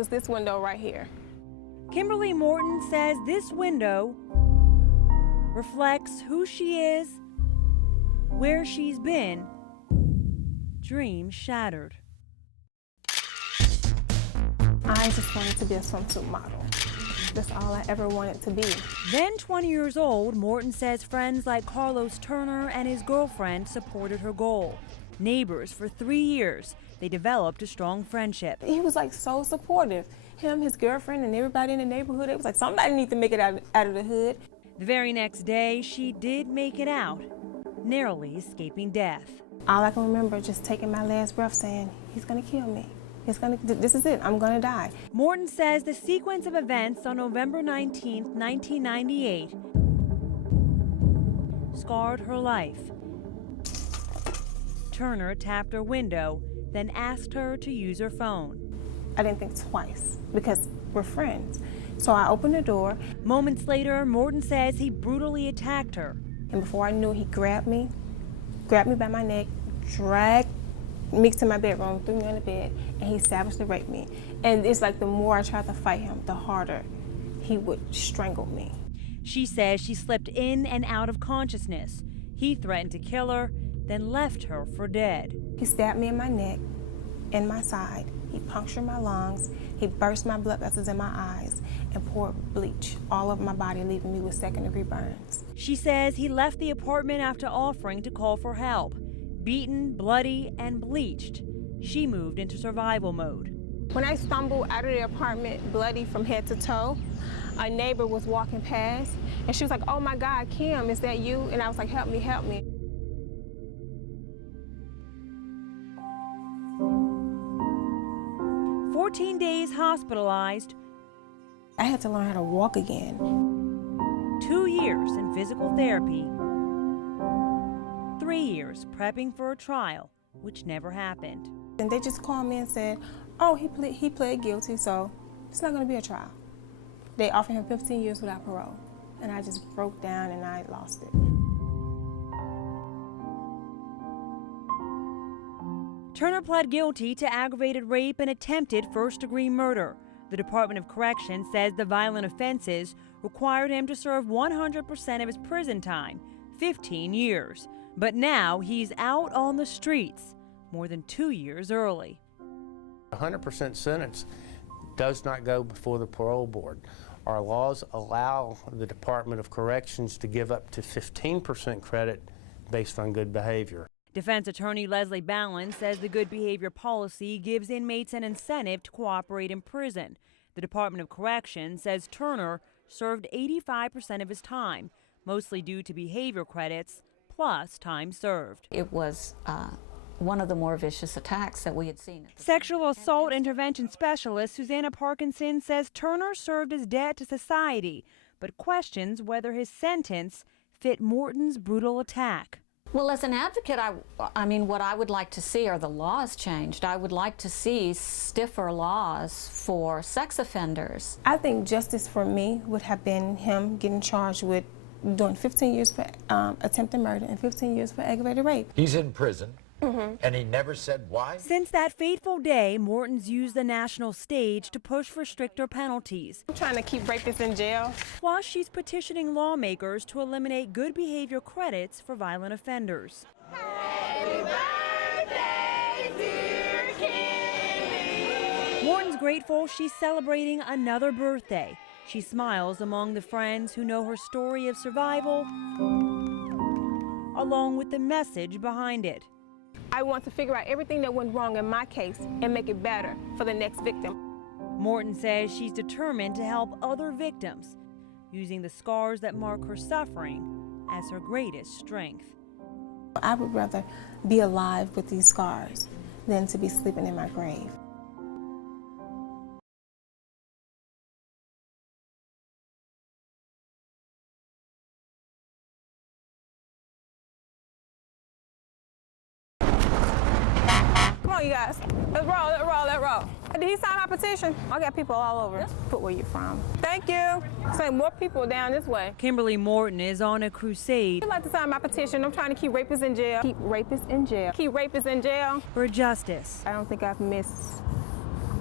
was this window right here. Kimberly Morton says this window reflects who she is, where she's been, dreams shattered. I just wanted to be a swimsuit model. That's all I ever wanted to be. Then 20 years old, Morton says friends like Carlos Turner and his girlfriend supported her goal. Neighbors for 3 years, they developed a strong friendship. He was like so supportive. Him, his girlfriend, and everybody in the neighborhood, it was like somebody needs to make it out of the hood. The very next day, she did make it out, narrowly escaping death. All I can remember is just taking my last breath saying, he's gonna kill me. This is it, I'm gonna die. Morton says the sequence of events on November 19, 1998 scarred her life. Turner tapped her window, then asked her to use her phone. I didn't think twice because we're friends. So I opened the door. Moments later, Morton says he brutally attacked her. And before I knew, he grabbed me by my neck, dragged me to my bedroom, threw me on the bed, and he savagely raped me. And it's like the more I tried to fight him, the harder he would strangle me. She says she slipped in and out of consciousness. He threatened to kill her, then left her for dead. He stabbed me in my neck, in my side. He punctured my lungs. He burst my blood vessels in my eyes and poured bleach all over my body, leaving me with second-degree burns. She says he left the apartment after offering to call for help. Beaten, bloody, and bleached, she moved into survival mode. When I stumbled out of the apartment, bloody from head to toe, a neighbor was walking past, and she was like, "Oh my God, Kim, is that you?" And I was like, "Help me, help me." "14 days hospitalized. I had to learn how to walk again. 2 years in physical therapy. 3 years prepping for a trial, which never happened. And they just called me and said, "Oh, he pled guilty, so it's not going to be a trial." They offered him 15 years without parole. And I just broke down and I lost it. Turner pled guilty to aggravated rape and attempted first-degree murder. The Department of Corrections says the violent offenses required him to serve 100% of his prison time, 15 years. But now he's out on the streets, more than 2 years early. 100% sentence does not go before the parole board. Our laws allow the Department of Corrections to give up to 15% credit based on good behavior. Defense attorney Leslie Ballin says the good behavior policy gives inmates an incentive to cooperate in prison. The Department of Corrections says Turner served 85% of his time, mostly due to behavior credits plus time served. It was one of the more vicious attacks that we had seen. Sexual assault intervention specialist Susanna Parkinson says Turner served his debt to society, but questions whether his sentence fit Morton's brutal attack. Well, as an advocate, I mean, what I would like to see are the laws changed. I would like to see stiffer laws for sex offenders. I think justice for me would have been him getting charged with doing 15 years for attempted murder and 15 years for aggravated rape. He's in prison, and he never said why? Since that fateful day, Morton's used the national stage to push for stricter penalties. I'm trying to keep rapists in jail. Plus, she's petitioning lawmakers to eliminate good behavior credits for violent offenders. Happy birthday, dear Kimmy. Morton's grateful she's celebrating another birthday. She smiles among the friends who know her story of survival, along with the message behind it. I want to figure out everything that went wrong in my case and make it better for the next victim. Morton says she's determined to help other victims, using the scars that mark her suffering as her greatest strength. I would rather be alive with these scars than to be sleeping in my grave. Come on, you guys. Let's roll, let's roll, let's roll. Did he sign my petition? I got people all over. Put where you're from. Thank you. Say more people down this way. Kimberly Morton is on a crusade. I'd like to sign my petition. I'm trying to keep rapists in jail. Keep rapists in jail. Keep rapists in jail. For justice. I don't think I've missed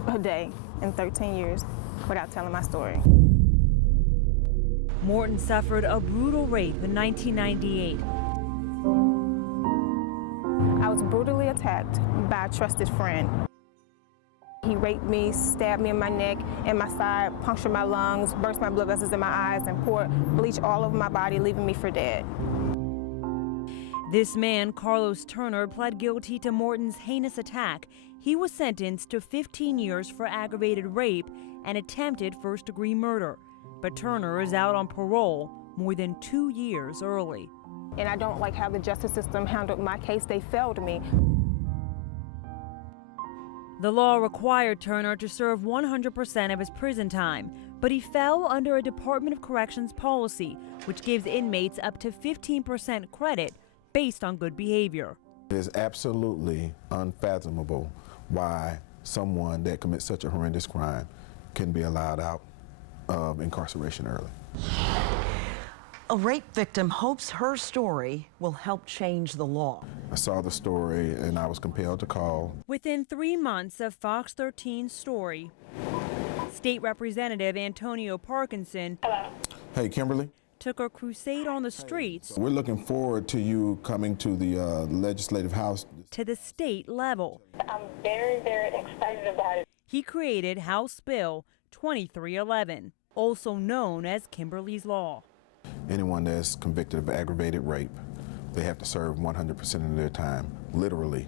a day in 13 years without telling my story. Morton suffered a brutal rape in 1998. I was brutally attacked by a trusted friend. He raped me, stabbed me in my neck and my side, punctured my lungs, burst my blood vessels in my eyes, and poured bleach all over my body, leaving me for dead. This man, Carlos Turner, pled guilty to Morton's heinous attack. He was sentenced to 15 years for aggravated rape and attempted first-degree murder. But Turner is out on parole more than 2 years early. And I don't like how the justice system handled my case. They failed me. The law required Turner to serve 100% of his prison time, but he fell under a Department of Corrections policy, which gives inmates up to 15% credit based on good behavior. It is absolutely unfathomable why someone that commits such a horrendous crime can be allowed out of incarceration early. A rape victim hopes her story will help change the law. I saw the story and I was compelled to call. Within 3 months of Fox 13's story, State Representative Antonio Parkinson Hey, Kimberly. took a crusade on the streets We're looking forward to you coming to the Legislative House. to the state level. I'm very, very excited about it. He created House Bill 2311, also known as Kimberly's Law. Anyone that's convicted of aggravated rape, they have to serve 100% of their time, literally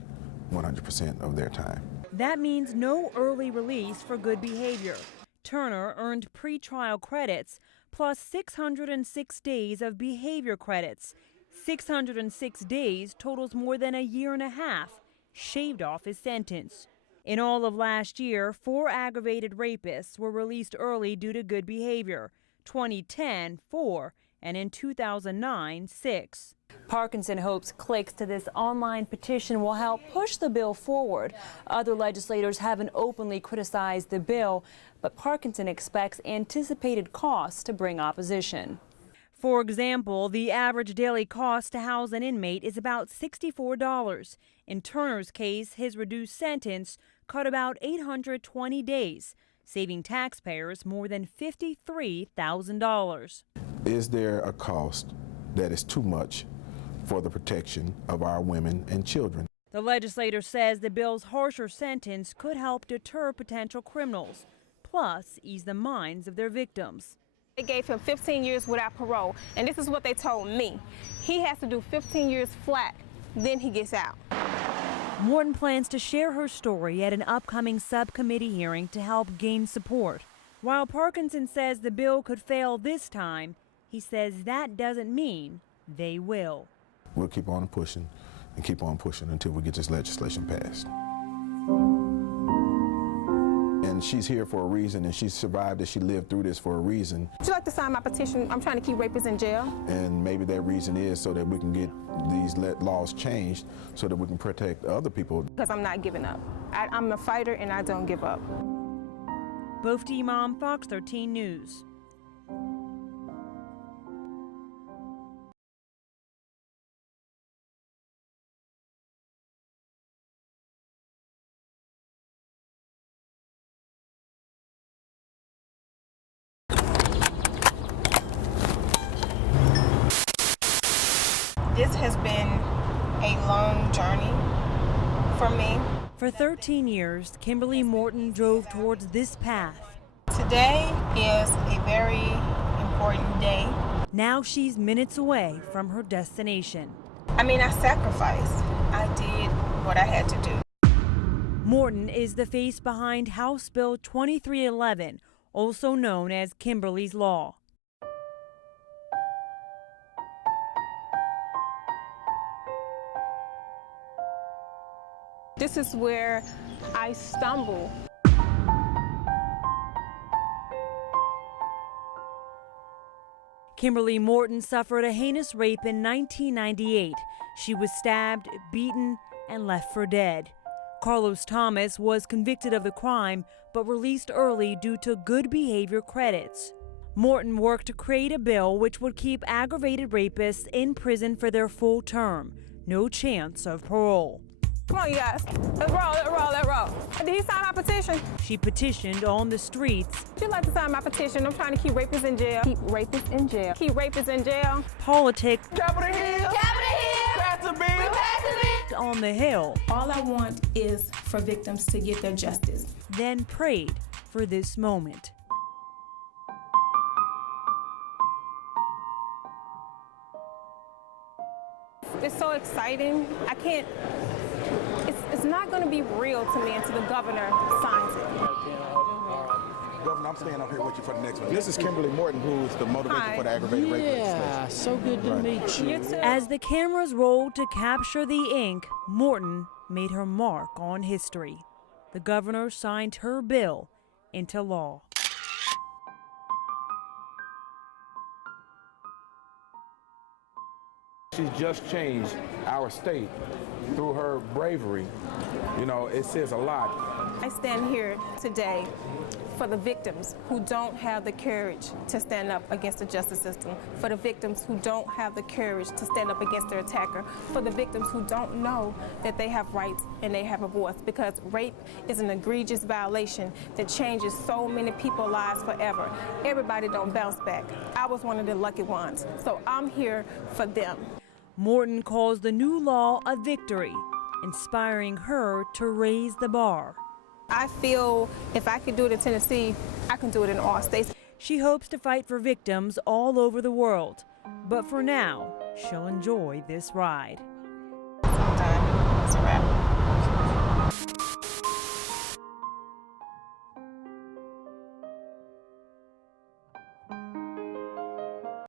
100% of their time. That means no early release for good behavior. Turner earned pretrial credits plus 606 days of behavior credits. 606 days totals more than a year and a half, shaved off his sentence. In all of last year, 4 aggravated rapists were released early due to good behavior. 2010, 4, and in 2009, 6. Parkinson hopes clicks to this online petition will help push the bill forward. Other legislators haven't openly criticized the bill, but Parkinson expects anticipated costs to bring opposition. For example, the average daily cost to house an inmate is about $64. In Turner's case, his reduced sentence cut about 820 days, saving taxpayers more than $53,000. Is there a cost that is too much for the protection of our women and children? The legislator says the bill's harsher sentence could help deter potential criminals, plus ease the minds of their victims. They gave him 15 years without parole, and this is what they told me. He has to do 15 years flat, then he gets out. Morton plans to share her story at an upcoming subcommittee hearing to help gain support. While Parkinson says the bill could fail this time, he says that doesn't mean they will. We'll keep on pushing and keep on pushing until we get this legislation passed. And she's here for a reason, and she survived and she lived through this for a reason. Would you like to sign my petition? I'm trying to keep rapists in jail. And maybe that reason is so that we can get these laws changed so that we can protect other people. Because I'm not giving up. I'm a fighter and I don't give up. Bofti Imam, Fox 13 News. This has been a long journey for me. For 13 years, Kimberly Morton drove towards this path. Today is a very important day. Now she's minutes away from her destination. I mean, I sacrificed. I did what I had to do. Morton is the face behind House Bill 2311, also known as Kimberly's Law. This is where I stumble. Kimberly Morton suffered a heinous rape in 1998. She was stabbed, beaten, and left for dead. Carlos Thomas was convicted of the crime but released early due to good behavior credits. Morton worked to create a bill which would keep aggravated rapists in prison for their full term. No chance of parole. Come on, you guys. Let's roll, let's roll, let's roll. Did he sign my petition? She petitioned on the streets. Would you like to sign my petition? I'm trying to keep rapists in jail. Keep rapists in jail. Keep rapists in jail. Politics Capitol Hill! Pass the bill! on the Hill, All I want is for victims to get their justice. then prayed for this moment. It's so exciting. I can't, it's not going to be real to me until the governor signs it. Governor, I'm staying up here with you for the next one. This is Kimberly Morton, who's the motivator Hi. for the aggravated rape legislation. Yeah, so good to meet you. You too. As the cameras rolled to capture the ink, Morton made her mark on history. The governor signed her bill into law. She's just changed our state through her bravery. You know, it says a lot. I stand here today for the victims who don't have the courage to stand up against the justice system, for the victims who don't have the courage to stand up against their attacker, for the victims who don't know that they have rights and they have a voice, because rape is an egregious violation that changes so many people's lives forever. Everybody don't bounce back. I was one of the lucky ones, so I'm here for them. Morton calls the new law a victory, inspiring her to raise the bar. I feel if I could do it in Tennessee, I can do it in all states. She hopes to fight for victims all over the world, but for now, she'll enjoy this ride. It's a wrap.